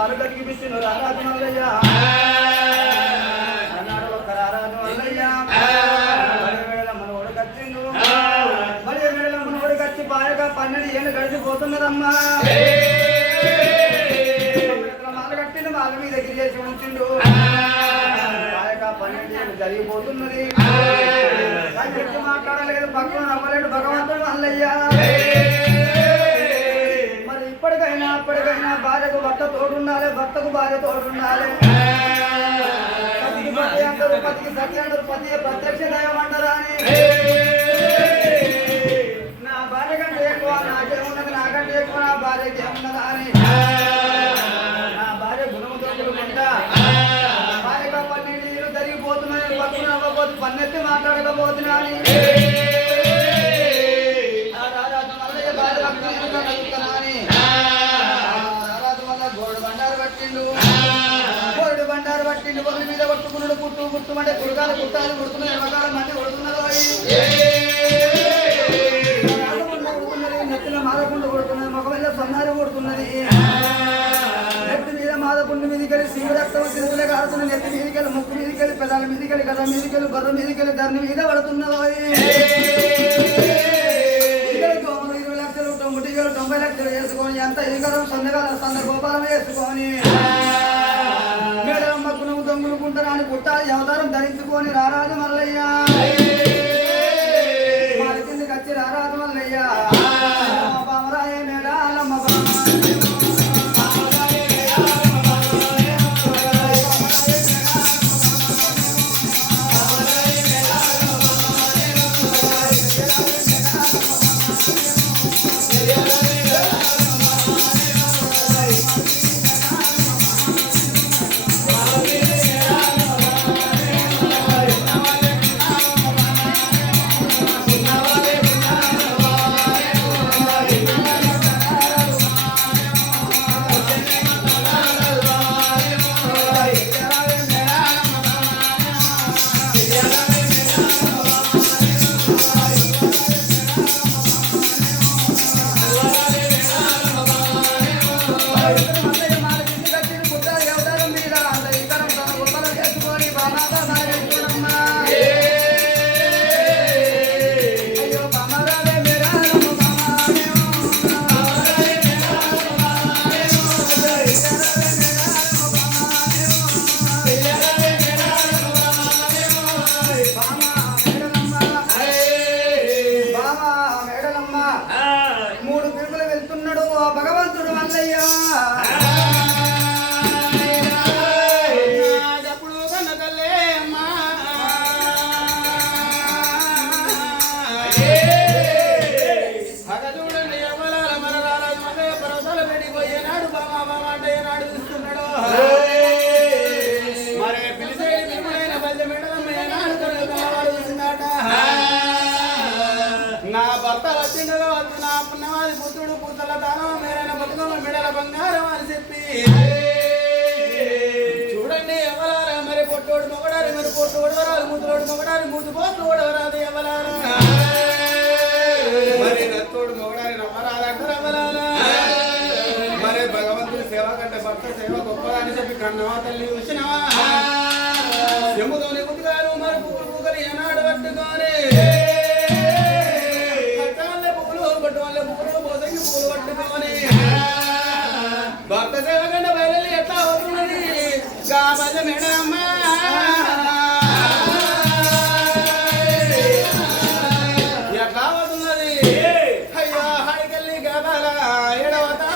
పాలు కలిగిపిస్తున్న రారాజు మల్లయ్య అన్నాడు ఒక రారాజు మల్లయ్య మనోడు కచ్చిండు మరి మనోడు కచ్చి పాయగా 12 ఏళ్ళు గడిచిపోతున్నదమ్మా మాల కట్టిండు మాల మీద దగ్గర చేసి ఉంచిండు పాయగా 12 ఏళ్ళు జరిగిపోతున్నది మాట్లాడలేదు భక్తులు నమ్మలేడు భగవంతుడు మల్లయ్య అప్పటికైనా భార్యకు భర్త తోడుండాలి భర్తకు భార్య తోడుండాలి పతికి పతి అంటారు పతికి సతి అంటారు పతి ప్రత్యక్ష దైవం అంటారా అని నా భార్య కంటే ఎక్కువ నాకేమున్నది నాకంటే ఎక్కువ నా భార్యకి ఏమున్నదా అని నా భార్య గుణము దొరుకుతుంటా భార్యగా 12 ఏళ్ళు జరిగిపోతున్నాయి భక్తులు నవ్వబోతు పన్నెత్తి మాట్లాడకపోతున్నా అని గోడు బండారు పట్టిండు బొమ్మ మీద కొట్టుకున్నాడు కుట్టుమంటే కురకాలు కుట్టాలు కొడుతున్నారు ఎనకాల మంది కొడుతున్నారు నెత్తిలో మాదకుండు కొడుతున్నది ముఖం మీద సన్నారి కొడుతున్నది నెత్తి మీద మాదకుండు మీదికెళ్ళి శివ రక్తం తిరుగులే కాడుతున్న నెత్తి మీదికెళ్ళి ముక్కు మీదికెళ్ళి పెదాల మీదికెళ్ళి గద మీదికెళ్ళి బర్ర మీదికెళ్ళి ధరణి మీద పడుతున్నదో 20 లక్షలు 90 లక్షలు వేసుకొని ఎంత ఎగరం సంద గోపాలం వేసుకొని మేడమ్మ గుణము దొంగులుకుంటారా అని పుట్టాలి అవతారం ధరించుకొని రారాజు మల్లయ్య మన కిందకి వచ్చి రారాజు మల్లయ్య బామరాయ మేడాలమ్మ భగవంతుడు మల్లయ్య నా భర్త వచ్చిండు నా పుణ్యవాది పుత్రుడు పుత్తల దానం మేరైన బతుకమ్మ మెడల బంగారం అని చెప్పి చూడండి ఎవరారా మరి పొట్టోడు మొగడాలి మరి పొట్టోడు వరాలు ముద్దులోడు మొగడాలి ముద్దు పోట్లు ఓడవరాదు ఎవరారా మరి రత్తోడు మొగడాలి నమ్మరాదంటారు ఎవరారా మరి భగవంతుడి సేవ కంటే భర్త సేవ గొప్పగా అని చెప్పి కన్నవా తల్లి వచ్చినవా ఎమ్ముదోని గుడ్డుగారు మరి పువ్వులు పువ్వులు ఏనాడు పట్టుకొని భక్త సేవ కంటే బయలు ఎట్లా అవుతున్నది కాబజ మేడమ్మ ఎట్లా అవుతున్నది అయ్యో హడికెళ్ళి గదాల ఎడవతా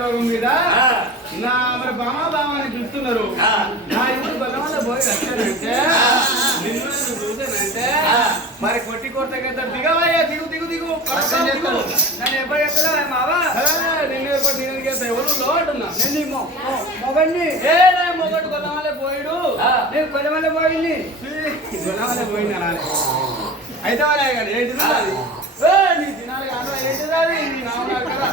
రోగం మీద నా మరి బామాని చూస్తున్నారు. నా ఇప్పుడు బలవాళ్ళ పోయి వచ్చానంటే నిన్ను చూసానంటే మరి కొట్టి కొట్టగంత దిగవయ్యా, దిగు దిగు దిగు నన్ను ఎప్పుడు ఎక్కడ మావా నిన్ను ఎప్పుడు దిగలిగేస్తా ఎవరు లోటున్నా నేను మొగన్ని ఏ మొగడు బలవాళ్ళ పోయిడు నేను కొలవల్ల పోయింది బలవాళ్ళ పోయింది అనాలి అయితే వాళ్ళే కానీ ఏంటిది నీ తినాలి కాదు ఏంటిది అది నీ నామన్నారు కదా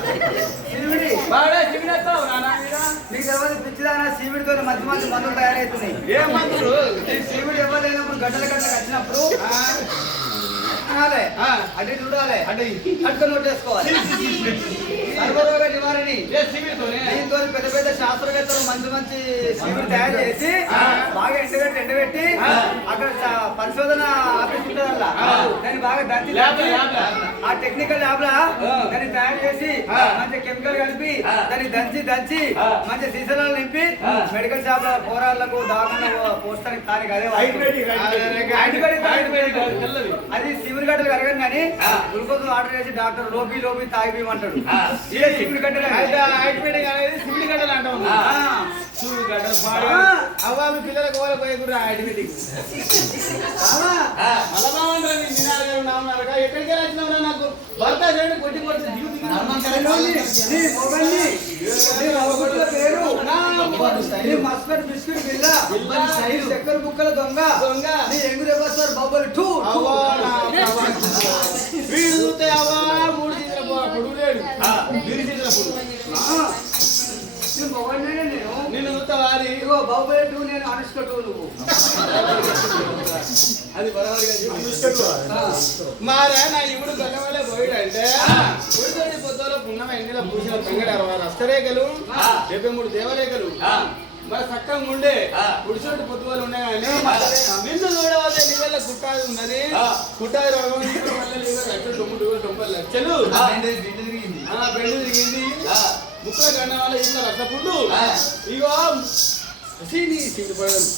శివుడి బాగా శివుడేస్తావు నాన్న మీద నీకు ఎవరు పిచ్చిదానా శివుడితో మధ్య మధ్య మందులు తయారవుతున్నాయి. ఏ మందులు శివుడు ఎవరు లేనప్పుడు గంటల గంటలకు వచ్చినప్పుడు అనాలే అటు చూడాలి అట్టుకొని నోటేసుకోవాలి. సర్వరోగ నివారణి దీంతో పెద్ద పెద్ద శాస్త్రవేత్తలు మంచి మంచి శివుడు తయారు చేసి బాగా ఎండబెట్టి అక్కడ పరిశోధన ఆఫీస్ ఉంటుందల్లా దాన్ని బాగా దంచి ఆ టెక్నికల్ ల్యాబ్ లా దాన్ని తయారు చేసి మంచి కెమికల్ కలిపి దాన్ని దంచి మంచి సీసాలలో నింపి మెడికల్ షాప్ లో పోరాళ్లకు దావకాలకు పోస్తానికి తానికి అదే అది శివుడి గడ్డలు కరగదు కానీ గ్లూకోజ్ వాటర్ వేసి డాక్టర్ లోపి తాగిపోయమంటాడు. శివుడి గడ్డలు అనేది శివుడి గడ్డలు అంటాం. శివుడి గడ్డలు అవ్వాలి పిల్లలకు వాళ్ళ పోయి కూడా ఆయుర్వేదిక్ ఎక్కడికి వచ్చినా నాకు భర్త చేయడం కొట్టి కొట్టి బిస్కెట్ బిల్ల చక్కెర బుక్కల దొంగ నీ ఎంగు దేవస్తారు బొబ్బలు టూ వీడు చూస్తే అవా 3 చేతుల పొడుగు లేడు వీడి చేతుల పొడుగు నిన్ను చూస్తా వారి బాబులే టూ నేను అనుష్కటూ నువ్వు అది మారా నా ఇప్పుడు గొల్లవాళ్ళే పోయాడంటే పుడితోటి పొద్దులో పున్నమ ఎండిలో పూసిన పెంగడ 60 హస్తరేఖలు 73 దేవరేఖలు మరి చక్కగా ఉండే పుడిచోటి పొద్దులు ఉన్నాయి కానీ నిన్ను చూడవద్దే నీ వల్ల కుట్టాది ఉన్నది కుట్టాది రోగం వల్ల 90 లక్షలు బెండు తిరిగింది ముక్కల గండ వల్ల ఇంట్లో రసపుండు ఇగో శివుడు పడదు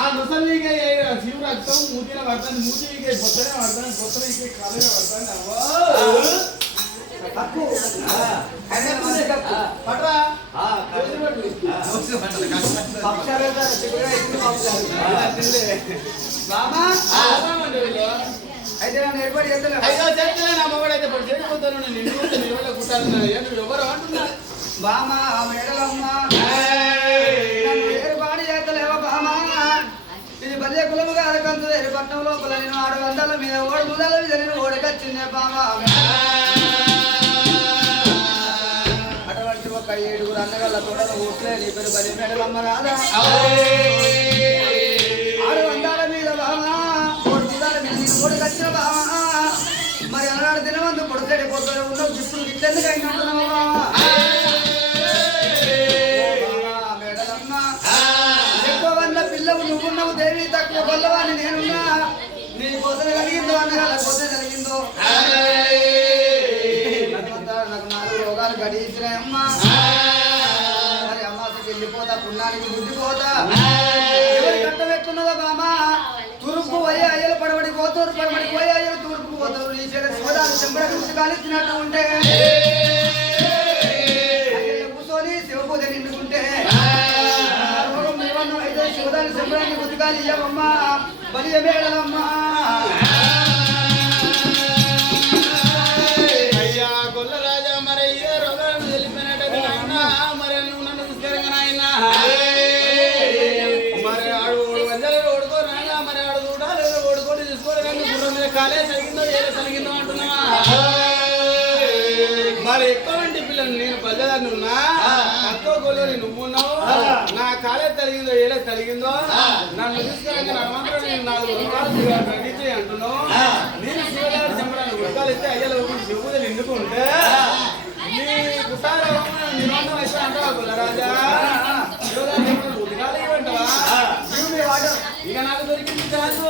ఆ ముసలిగా శివుడు రక్తం మూతిలో పడుతుంది మూతికి పొత్తనే పడుతుంది పొత్తనే కాలుగా పడుతుంది పట్రా అయితే నన్ను ఏర్పాటు చేస్తలే నా మొగడైతే చెడిపోతాను నేను కుట్టాను ఎవరు అంటున్నా బామ మేడలమ్మ ఏర్పాటు చేస్తలేవా బామ ఇది బల్య కులము కాదు కంచు ఎరిపట్నం లోపల నేను 600 మీద ఓడి ముదల మీద నేను ఓడికొచ్చిందే బామ అటువంటి ఒక 7 అన్నగల్ల తోడలు ఊట్లే నీ పేరు బల్య మేడలమ్మ రాదా 600 మీద బామ ఓడి ముదల మీద నేను ఓడికొచ్చిన బామ మరి అన్నాడు దినవంతు పొడిసెడిపోతూనే ఉన్నావు ఇప్పుడు ఇట్లెందుకు అయినట్టున్నావు బామ నువ్వున్నావు దేవి తక్కువ గొల్లవాణి నేనున్నా నీ పొద్దున కలిగిందో అన్నగాళ్ళ పొద్దున కలిగిందో నాకు 4 రోగాలు గడిచినాయమ్మా మరి అమ్మాకి వెళ్ళిపోతా పుణ్యానికి బుద్ధిపోతా ఎవరి కట్టం ఎక్కున్నదో బామా తూర్పు పోయి అయ్యలు పడబడి పోతారు పడబడి పోయి అయ్యలు తూర్పు పోతారు ఈ చెడు శివదాలు చెంబడి గుర్తు కాలిచ్చినట్టు ఉంటే కూర్చొని శివపూజ నిండుకుంటే శివదాన్ని శంబరాన్ని బుద్ధికాలి ఇయ్యవమ్మా బలి మేడలమ్మా అయ్యా గొల్ల రాజా మరి ఏ రోగాలను తెలిపినట్టు మరి నువ్వు నన్ను చూసుకోరంగా నాయన మరి ఆడు వంజలు ఓడుకోరాగా మరి ఆడు చూడాలి ఓడుకోటి చూసుకోరా గుర్రం మీద కాలే తగిలిందో ఏదో తగిలిందో అంటున్నావా మరి ఎక్కువ పిల్లలు నేను ప్రజలను ఉన్నా తక్కువ గొల్లని నువ్వున్నావు నా కాలే కలిగిందో ఏలే కలిగిందో నన్ను తీసుకురాగా నా మాత్రం నేను 4 రూపాయలు ప్రకటించి అంటున్నావు. నేను శివదారి చెప్పడానికి గుర్తాలు ఇస్తే అయ్యలో శివులు ఎందుకు ఉంటే నీ కుటారం నిర్మాణం అయితే అంటావా గుల్లరాజా? శివదారి చెప్పడానికి ఉదగాలు ఇవ్వంటావా? ఇక నాకు దొరికింది కాదు